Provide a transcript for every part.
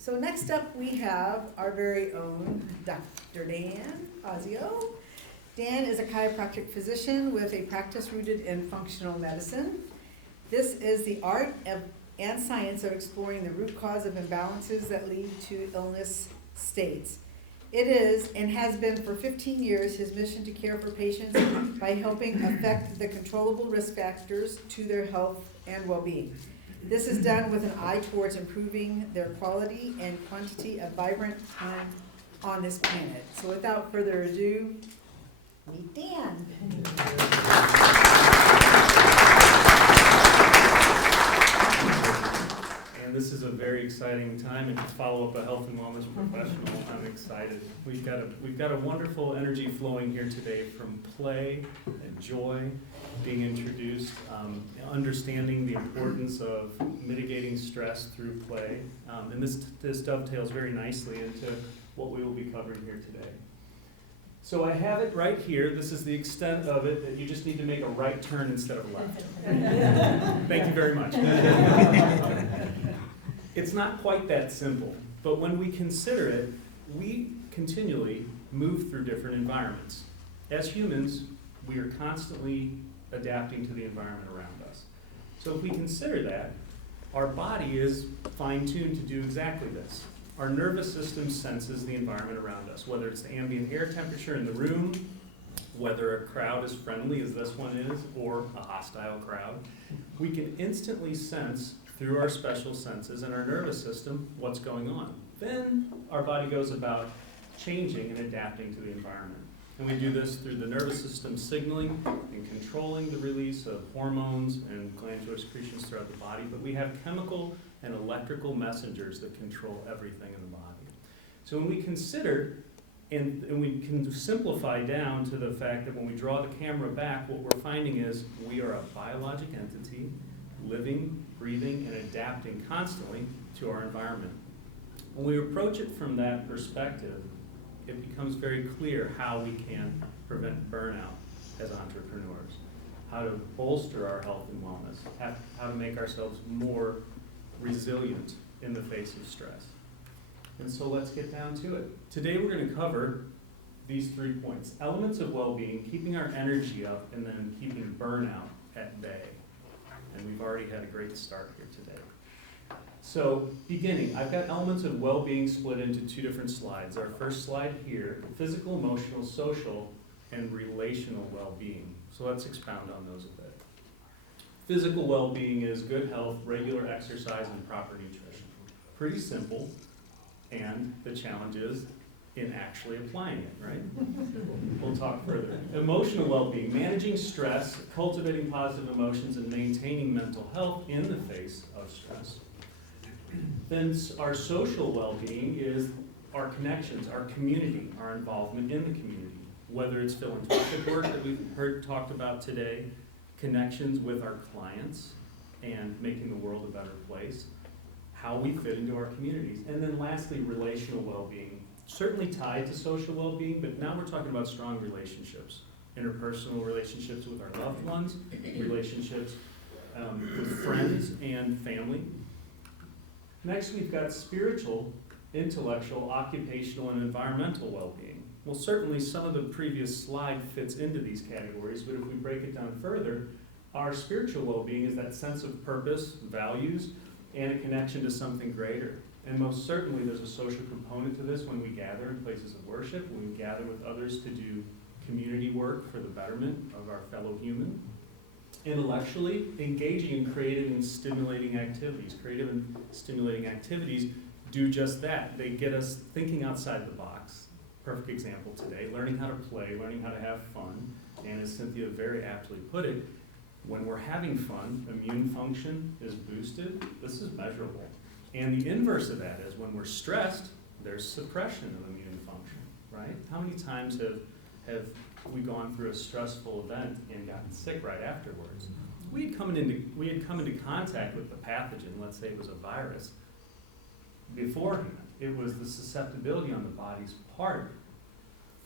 So next up, we have our very own Dr. Dan Fazio. Dan is a chiropractic physician with a practice rooted in functional medicine. This is the art and science of exploring the root cause of imbalances that lead to illness states. It is, and has been for 15 years, his mission to care for patients by helping affect the controllable risk factors to their health and well-being. This is done with an eye towards improving their quality and quantity of vibrant time on this planet. So without further ado, meet Dan. And this is a very exciting time, and to follow up a health and wellness professional, I'm excited. We've got a wonderful energy flowing here today from play and joy being introduced, understanding the importance of mitigating stress through play, and this dovetails very nicely into what we will be covering here today. So I have it right here. This is the extent of it, that you just need to make a right turn instead of a left. Thank you very much. It's not quite that simple, but when we consider it, we continually move through different environments. As humans, we are constantly adapting to the environment around us. So if we consider that, our body is fine-tuned to do exactly this. Our nervous system senses the environment around us, whether it's the ambient air temperature in the room, whether a crowd is friendly as this one is, or a hostile crowd. We can instantly sense through our special senses and our nervous system what's going on. Then our body goes about changing and adapting to the environment. And we do this through the nervous system signaling and controlling the release of hormones and glandular secretions throughout the body, but we have chemical and electrical messengers that control everything in the body. So when we consider, and we can simplify down to the fact that when we draw the camera back, what we're finding is we are a biologic entity, living, breathing, and adapting constantly to our environment. When we approach it from that perspective, it becomes very clear how we can prevent burnout as entrepreneurs, how to bolster our health and wellness, how to make ourselves more resilient in the face of stress. And so let's get down to it. Today we're going to cover these 3 points: elements of well-being, keeping our energy up, and then keeping burnout at bay. And we've already had a great start here today. So, beginning, I've got elements of well-being split into 2 different slides. Our first slide here, physical, emotional, social, and relational well-being. So let's expound on those a bit. Physical well-being is good health, regular exercise, and proper nutrition. Pretty simple, and the challenge is in actually applying it, right? We'll talk further. Emotional well-being, managing stress, cultivating positive emotions, and maintaining mental health in the face of stress. Then our social well-being is our connections, our community, our involvement in the community, whether it's philanthropic work that we've heard talked about today, connections with our clients, and making the world a better place, how we fit into our communities. And then lastly, relational well-being, certainly tied to social well-being, but now we're talking about strong relationships, interpersonal relationships with our loved ones, relationships with friends and family. Next, we've got spiritual, intellectual, occupational, and environmental well-being. Well, certainly some of the previous slide fits into these categories, but if we break it down further, our spiritual well-being is that sense of purpose, values, and a connection to something greater. And most certainly there's a social component to this when we gather in places of worship, when we gather with others to do community work for the betterment of our fellow human. Intellectually, engaging in creative and stimulating activities. Creative and stimulating activities do just that. They get us thinking outside the box. Perfect example today, learning how to play, learning how to have fun. And as Cynthia very aptly put it, when we're having fun, immune function is boosted. This is measurable. And the inverse of that is when we're stressed, there's suppression of immune function, right? How many times have we gone through a stressful event and gotten sick right afterwards? We had come into contact with the pathogen, let's say it was a virus, beforehand. It was the susceptibility on the body's part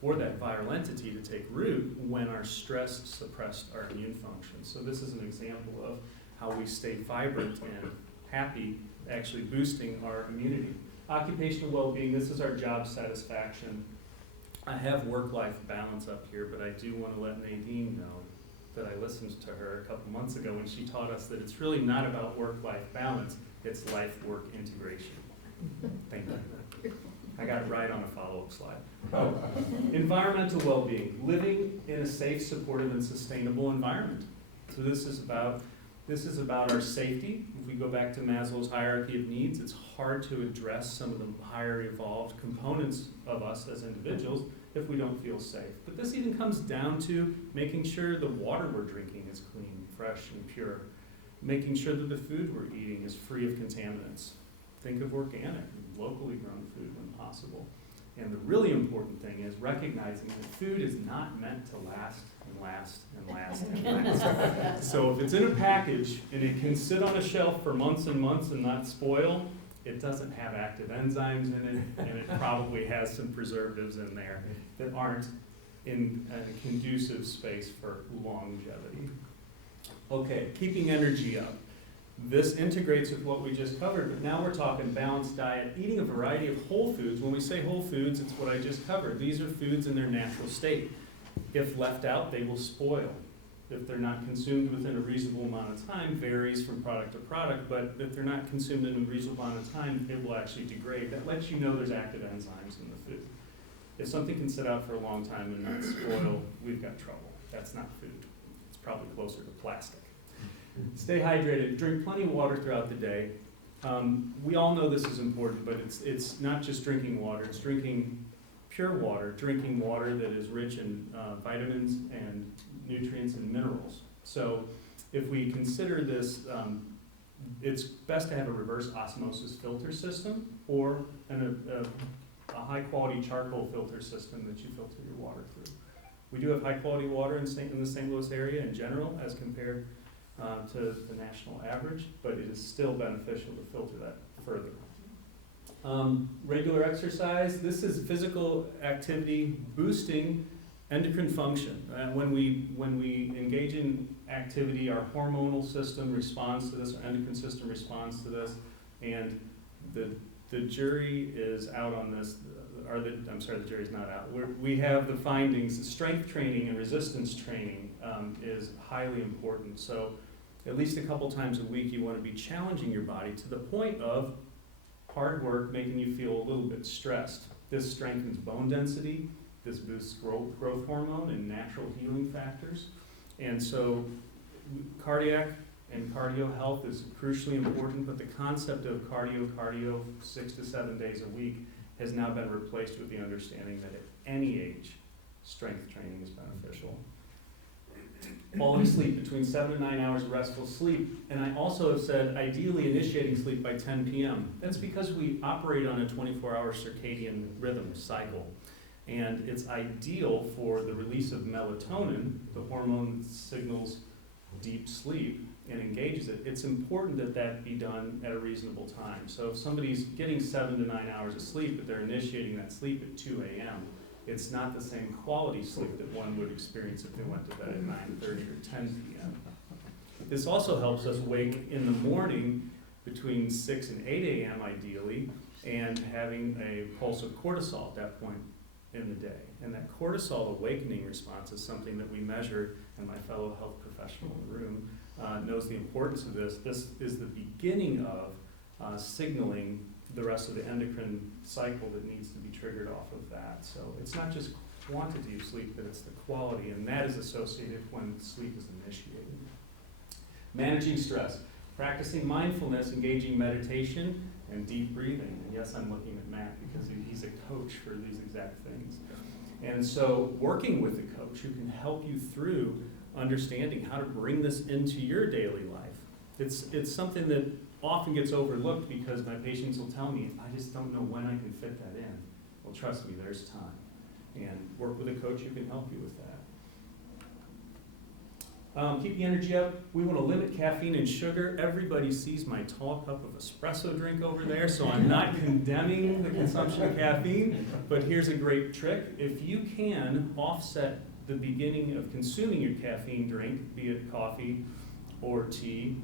for that viral entity to take root when our stress suppressed our immune function. So this is an example of how we stay vibrant and happy, actually boosting our immunity. Occupational well-being, this is our job satisfaction. I have work-life balance up here, but I do want to let Nadine know that I listened to her a couple months ago when she taught us that it's really not about work-life balance, it's life-work integration. Thank you. I got it right on a follow-up slide. Environmental well-being, living in a safe, supportive, and sustainable environment. So this is about our safety. If we go back to Maslow's hierarchy of needs, it's hard to address some of the higher evolved components of us as individuals if we don't feel safe. But this even comes down to making sure the water we're drinking is clean, fresh, and pure. Making sure that the food we're eating is free of contaminants. Think of organic, locally grown food when possible. And the really important thing is recognizing that food is not meant to last and last and last and last. So if it's in a package and it can sit on a shelf for months and months and not spoil, it doesn't have active enzymes in it, and it probably has some preservatives in there that aren't in a conducive space for longevity. Okay, keeping energy up. This integrates with what we just covered, but now we're talking balanced diet, eating a variety of whole foods. When we say whole foods, it's what I just covered. These are foods in their natural state. If left out, they will spoil. If they're not consumed within a reasonable amount of time, varies from product to product, but if they're not consumed in a reasonable amount of time, it will actually degrade. That lets you know there's active enzymes in the food. If something can sit out for a long time and not spoil, we've got trouble. That's not food. It's probably closer to plastic. Stay hydrated, drink plenty of water throughout the day. We all know this is important, but it's not just drinking water, it's drinking pure water, drinking water that is rich in vitamins and nutrients and minerals. So if we consider this, it's best to have a reverse osmosis filter system or a high quality charcoal filter system that you filter your water through. We do have high quality water in the St. Louis area in general as compared to the national average, but it is still beneficial to filter that further. Regular exercise, this is physical activity boosting endocrine function. When we engage in activity, our hormonal system responds to this, our endocrine system responds to this, and the jury is out on this, the jury's not out. We have the findings. Strength training and resistance training is highly important. So at least a couple times a week you want to be challenging your body to the point of hard work making you feel a little bit stressed. This strengthens bone density, this boosts growth hormone and natural healing factors. And so cardiac and cardio health is crucially important, but the concept of cardio 6 to 7 days a week has now been replaced with the understanding that at any age, strength training is beneficial. Quality sleep, between 7 to 9 hours of restful sleep. And I also have said ideally initiating sleep by 10 p.m. That's because we operate on a 24-hour circadian rhythm cycle. And it's ideal for the release of melatonin, the hormone that signals deep sleep and engages it. It's important that that be done at a reasonable time. So if somebody's getting 7 to 9 hours of sleep, but they're initiating that sleep at 2 a.m., it's not the same quality sleep that one would experience if they went to bed at 9:30 or 10 p.m. This also helps us wake in the morning between 6 and 8 a.m. ideally, and having a pulse of cortisol at that point in the day. And that cortisol awakening response is something that we measure, and my fellow health professional in the room knows the importance of this. This is the beginning of signaling the rest of the endocrine cycle that needs to be triggered off of that. So it's not just quantity of sleep, but it's the quality, and that is associated when sleep is initiated. Managing stress, practicing mindfulness, engaging meditation, and deep breathing. And yes, I'm looking at Matt because he's a coach for these exact things. And so working with a coach who can help you through understanding how to bring this into your daily life. It's something that often gets overlooked because my patients will tell me, I just don't know when I can fit that in. Well, trust me, there's time. And work with a coach who can help you with that. Keep the energy up. We want to limit caffeine and sugar. Everybody sees my tall cup of espresso drink over there, so I'm not condemning the consumption of caffeine, but here's a great trick. If you can offset the beginning of consuming your caffeine drink, be it coffee or tea,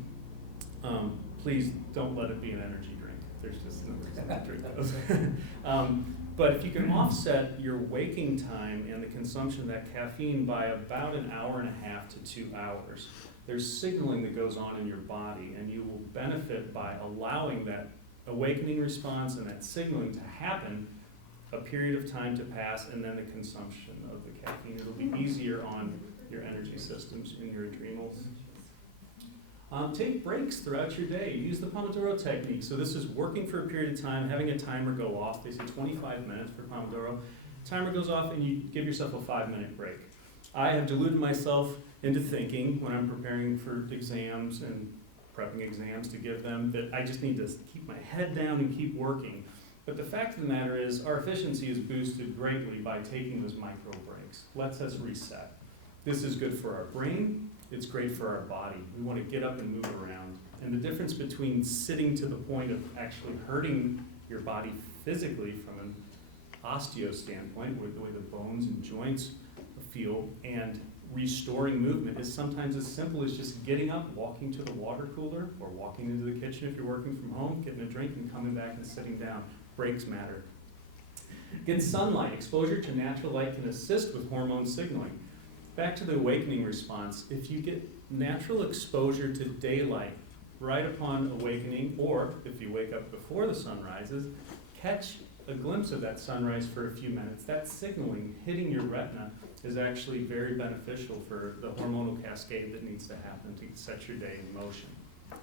please don't let it be an energy drink. there's just no reason to drink those. But if you can offset your waking time and the consumption of that caffeine by about an hour and a half to 2 hours, there's signaling that goes on in your body, and you will benefit by allowing that awakening response and that signaling to happen, a period of time to pass, and then the consumption of the caffeine. It'll be easier on your energy systems and your adrenals. Take breaks throughout your day. Use the Pomodoro technique. So this is working for a period of time, having a timer go off. They say 25 minutes for Pomodoro. Timer goes off and you give yourself a 5-minute break. I have deluded myself into thinking when I'm preparing for exams and prepping exams to give them that I just need to keep my head down and keep working. But the fact of the matter is our efficiency is boosted greatly by taking those micro breaks. Lets us reset. This is good for our brain. It's great for our body. We want to get up and move around. And the difference between sitting to the point of actually hurting your body physically from an osteo standpoint, with the way the bones and joints feel, and restoring movement is sometimes as simple as just getting up, walking to the water cooler, or walking into the kitchen if you're working from home, getting a drink and coming back and sitting down. Breaks matter. Get sunlight. Exposure to natural light can assist with hormone signaling. Back to the awakening response, if you get natural exposure to daylight right upon awakening, or if you wake up before the sun rises, catch a glimpse of that sunrise for a few minutes. That signaling hitting your retina is actually very beneficial for the hormonal cascade that needs to happen to set your day in motion.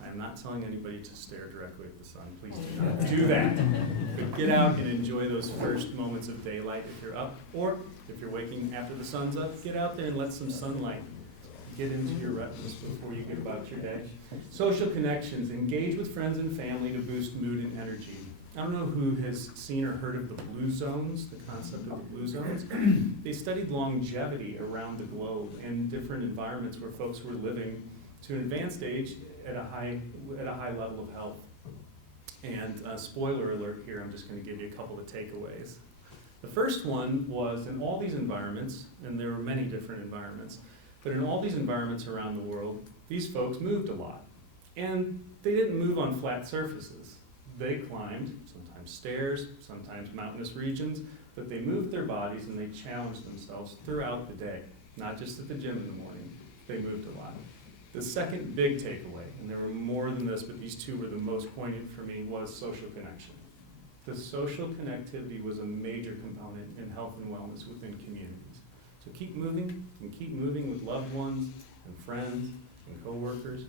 I am not telling anybody to stare directly at the sun. Please do not do that. But get out and enjoy those first moments of daylight if you're up, or if you're waking after the sun's up, get out there and let some sunlight get into your retinas before you get about your day. Social connections. Engage with friends and family to boost mood and energy. I don't know who has seen or heard of the blue zones, the concept of the blue zones. They studied longevity around the globe and different environments where folks were living to an advanced age at a high level of health. And spoiler alert here, I'm just going to give you a couple of takeaways. The first one was in all these environments, and there were many different environments, but in all these environments around the world, these folks moved a lot. And they didn't move on flat surfaces. They climbed, sometimes stairs, sometimes mountainous regions, but they moved their bodies and they challenged themselves throughout the day, not just at the gym in the morning. They moved a lot. The second big takeaway, and there were more than this, but these two were the most poignant for me, was social connection. The social connectivity was a major component in health and wellness within communities. So keep moving, and keep moving with loved ones and friends and coworkers.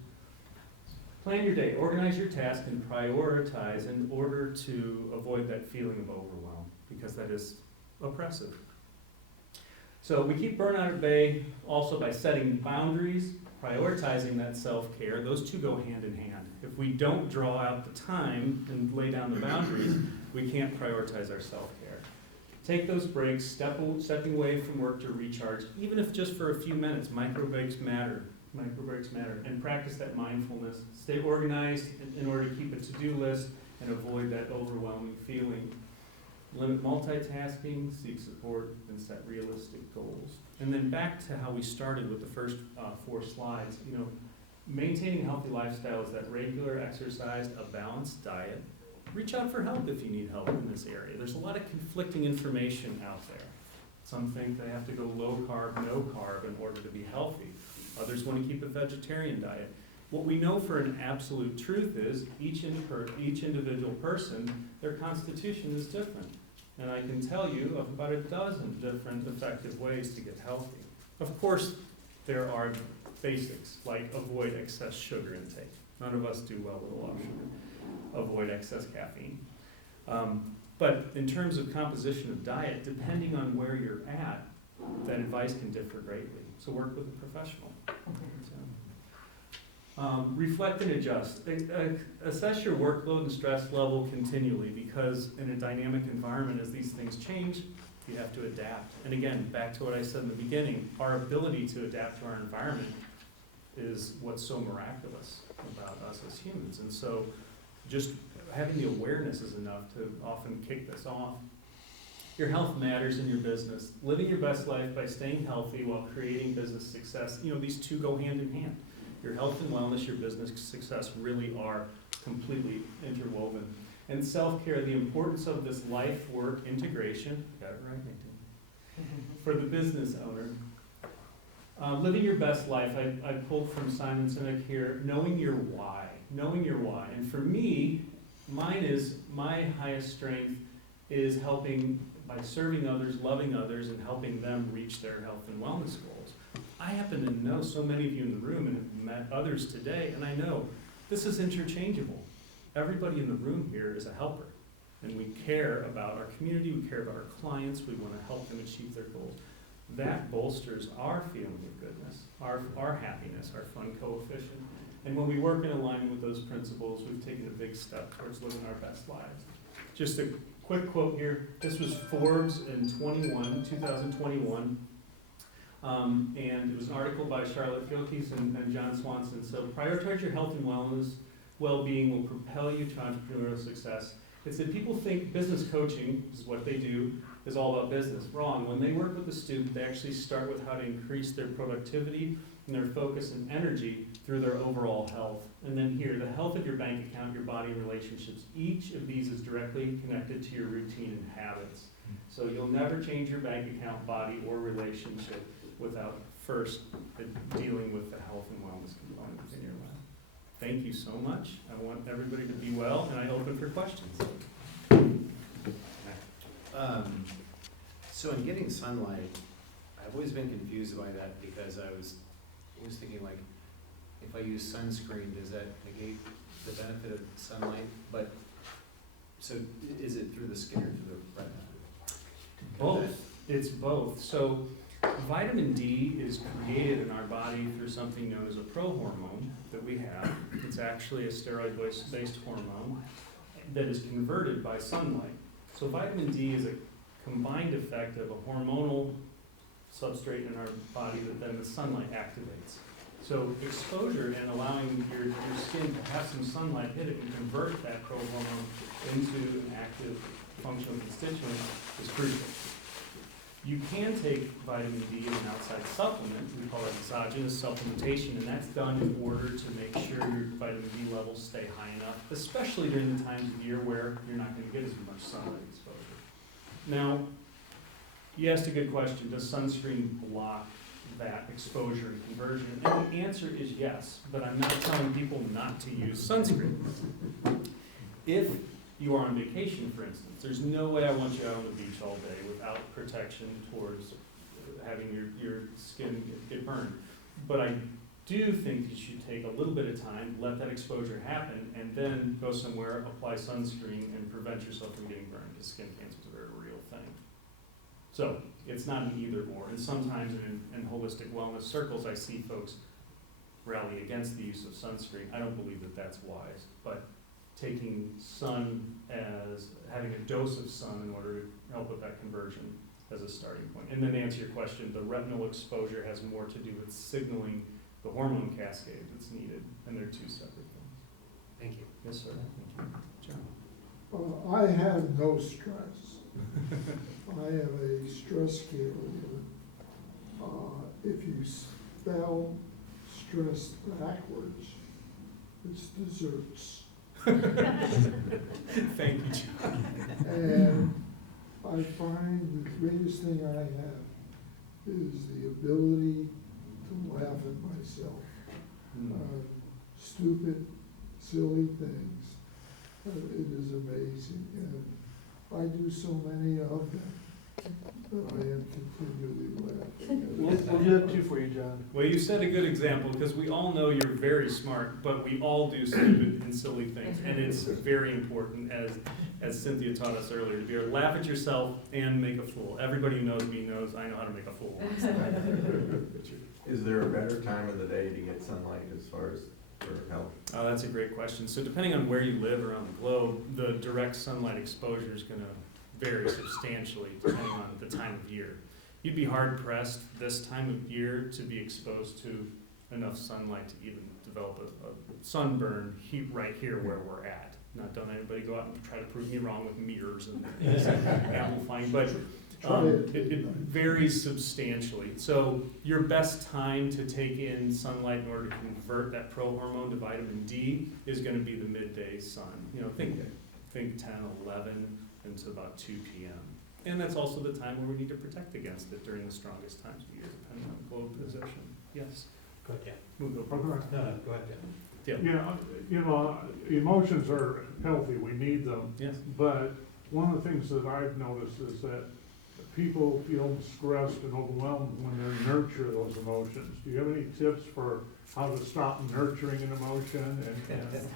Plan your day, organize your tasks, and prioritize in order to avoid that feeling of overwhelm, because that is oppressive. So we keep burnout at bay also by setting boundaries, prioritizing that self-care. Those two go hand in hand. If we don't draw out the time and lay down the boundaries, we can't prioritize our self-care. Take those breaks, stepping away from work to recharge, even if just for a few minutes. Micro breaks matter. And practice that mindfulness. Stay organized in order to keep a to-do list and avoid that overwhelming feeling. Limit multitasking, seek support, and set realistic goals. And then back to how we started with the first 4 slides, maintaining a healthy lifestyle is that regular exercise, a balanced diet. Reach out for help if you need help in this area. There's a lot of conflicting information out there. Some think they have to go low carb, no carb in order to be healthy. Others want to keep a vegetarian diet. What we know for an absolute truth is each individual person, their constitution is different. And I can tell you of about a dozen different effective ways to get healthy. Of course, there are basics, like avoid excess sugar intake. None of us do well with a lot of sugar. Avoid excess caffeine. But in terms of composition of diet, depending on where you're at, that advice can differ greatly. So work with a professional. Reflect and adjust. Assess your workload and stress level continually, because in a dynamic environment, as these things change, you have to adapt. And again, back to what I said in the beginning, our ability to adapt to our environment is what's so miraculous about us as humans. And so just having the awareness is enough to often kick this off. Your health matters in your business. Living your best life by staying healthy while creating business success, these two go hand in hand. Your health and wellness, your business success really are completely interwoven. and self-care, the importance of this life-work integration, got it right, Nathan, for the business owner. Living your best life, I pulled from Simon Sinek here, knowing your why. And for me, my highest strength is helping by serving others, loving others, and helping them reach their health and wellness goals. I happen to know so many of you in the room and have met others today, and I know this is interchangeable. Everybody in the room here is a helper, and we care about our community, we care about our clients, we want to help them achieve their goals. That bolsters our feeling of goodness, our happiness, our fun coefficient. And when we work in alignment with those principles, we've taken a big step towards living our best lives. Just a quick quote here. This was Forbes in 2021. And it was an article by Charlotte Gilkes and John Swanson. So prioritize your health and wellness, well-being will propel you to entrepreneurial success. It said people think business coaching, is what they do, is all about business. Wrong. When they work with a student, they actually start with how to increase their productivity and their focus and energy through their overall health. And then here, the health of your bank account, your body, and relationships. Each of these is directly connected to your routine and habits. So you'll never change your bank account, body, or relationship without first dealing with the health and wellness component in your life. Thank you so much. I want everybody to be well, and I open for questions. So in getting sunlight, I've always been confused by that because I was always thinking like, if I use sunscreen, does that negate the benefit of sunlight? But, so is it through the skin or through the retina? Both. It's both. So vitamin D is created in our body through something known as a prohormone that we have. It's actually a steroid-based hormone that is converted by sunlight. So vitamin D is a combined effect of a hormonal substrate in our body that then the sunlight activates. So exposure and allowing your skin to have some sunlight hit it and convert that prohormone into an active functional constituent is crucial. You can take vitamin D as an outside supplement. We call it exogenous supplementation, and that's done in order to make sure your vitamin D levels stay high enough, especially during the times of year where you're not going to get as much sunlight exposure. Now, you asked a good question. Does sunscreen block that exposure and conversion? And the answer is yes, but I'm not telling people not to use sunscreen. If you are on vacation, for instance, there's no way I want you out on the beach all day without protection towards having your skin get burned. But I do think you should take a little bit of time, let that exposure happen, and then go somewhere, apply sunscreen, and prevent yourself from getting burned, because skin cancer is a very real thing. So it's not an either or. And sometimes in holistic wellness circles, I see folks rally against the use of sunscreen. I don't believe that that's wise, but taking sun as, having a dose of sun in order to help with that conversion as a starting point. And then to answer your question, the retinal exposure has more to do with signaling the hormone cascade that's needed, and they're two separate things. Thank you. Yes, sir. Thank you. John? I have no stress. I have a stress scale. If you spell stress backwards, it's desserts. Thank you, John. And I find the greatest thing I have is the ability to laugh at myself. Stupid, silly things. It is amazing. And I do so many of them that I am continually laughing. We'll do that too for you, John. Well, you set a good example, because we all know you're very smart, but we all do stupid and silly things, and it's very important, as Cynthia taught us earlier, to be able to laugh at yourself and make a fool. Everybody who knows me knows I know how to make a fool. Is there a better time of the day to get sunlight as far as for health? Oh, that's a great question. So depending on where you live around the globe, the direct sunlight exposure is going to vary substantially depending on the time of year. You'd be hard pressed this time of year to be exposed to enough sunlight to even develop a sunburn right here where we're at. Not don't anybody go out and try to prove me wrong with meters and amplifying, but it varies substantially. So your best time to take in sunlight in order to convert that prohormone to vitamin D is going to be the midday sun. You know, think think 10, 11, until about 2 p.m. And that's also the time where we need to protect against it during the strongest times of year, depending on globe position. Yes? Go ahead, Dan. Move over. No, go ahead, Dan. Yeah. Emotions are healthy, we need them, Yes. but one of the things that I've noticed is that people feel stressed and overwhelmed when they nurture those emotions. Do you have any tips for how to stop nurturing an emotion and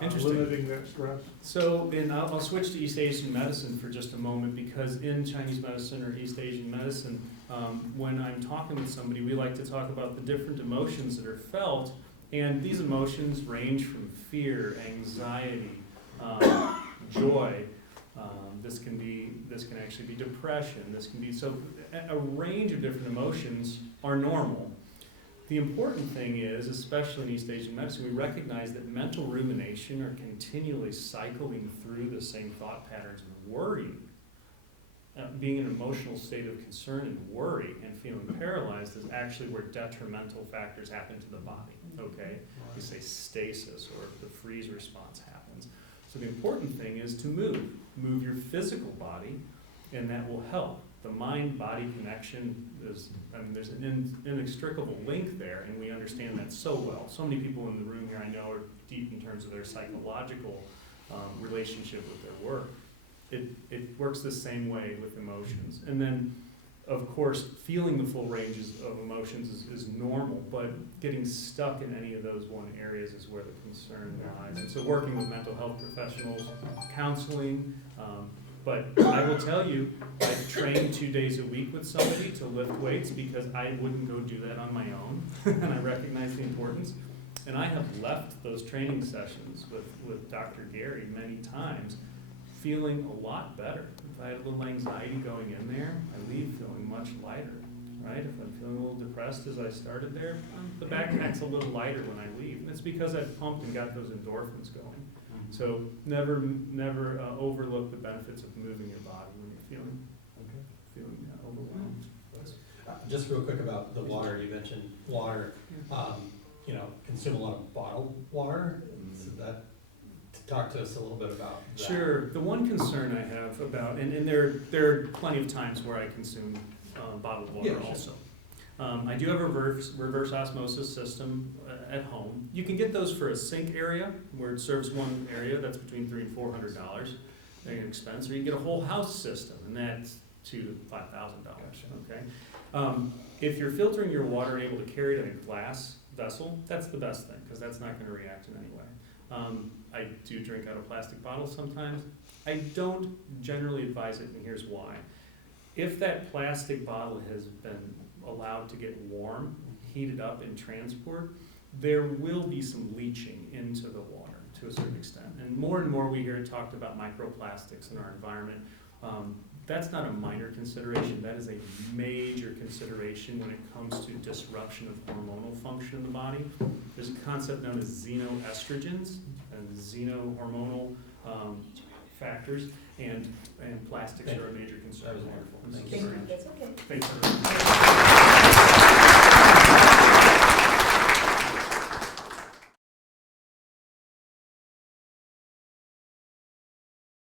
Interesting. limiting that stress? So, and I'll switch to East Asian medicine for just a moment, because in Chinese medicine or East Asian medicine, when I'm talking with somebody, we like to talk about the different emotions that are felt, and these emotions range from fear, anxiety, joy. This can actually be depression. This can be, so a range of different emotions are normal. The important thing is, especially in East Asian medicine, we recognize that mental rumination, or continually cycling through the same thought patterns and worrying, being in an emotional state of concern and worry and feeling paralyzed, is actually where detrimental factors happen to the body, okay? We say stasis, or the freeze response happens. So the important thing is to move your physical body, and that will help. The mind-body connection is, there's an inextricable link there, and we understand that so well. So many people in the room here I know are deep in terms of their psychological relationship with their work. It works the same way with emotions. And then, of course, feeling the full ranges of emotions is normal, but getting stuck in any of those one areas is where the concern lies. And so working with mental health professionals, counseling, but I will tell you, I've trained 2 days a week with somebody to lift weights, because I wouldn't go do that on my own, and I recognize the importance. And I have left those training sessions with Dr. Gary many times feeling a lot better. If I had a little anxiety going in there, I leave feeling much lighter, right? If I'm feeling a little depressed as I started there, the backpack's a little lighter when I leave. And it's because I've pumped and got those endorphins going. So never overlook the benefits of moving your body when you're feeling overwhelmed. Just real quick about the water, you mentioned water, consume a lot of bottled water. So talk to us a little bit about that. Sure. The one concern I have about, and there are plenty of times where I consume bottled water also. I do have a reverse osmosis system at home. You can get those for a sink area where it serves one area. That's between $300 and $400 in expense. Or you can get a whole house system, and that's $2,000 to $5,000. Okay. If you're filtering your water and able to carry it in a glass vessel, that's the best thing, because that's not going to react in any way. I do drink out of plastic bottles sometimes. I don't generally advise it, and here's why. If that plastic bottle has been allowed to get warm, heated up in transport, there will be some leaching into the water to a certain extent. And more we hear it talked about microplastics in our environment. That's not a minor consideration. That is a major consideration when it comes to disruption of hormonal function in the body. There's a concept known as xenoestrogens and xenohormonal factors, and plastics are a major concern. That was wonderful. I'm so Thank you sorry. very much. That's okay. Thanks, everyone.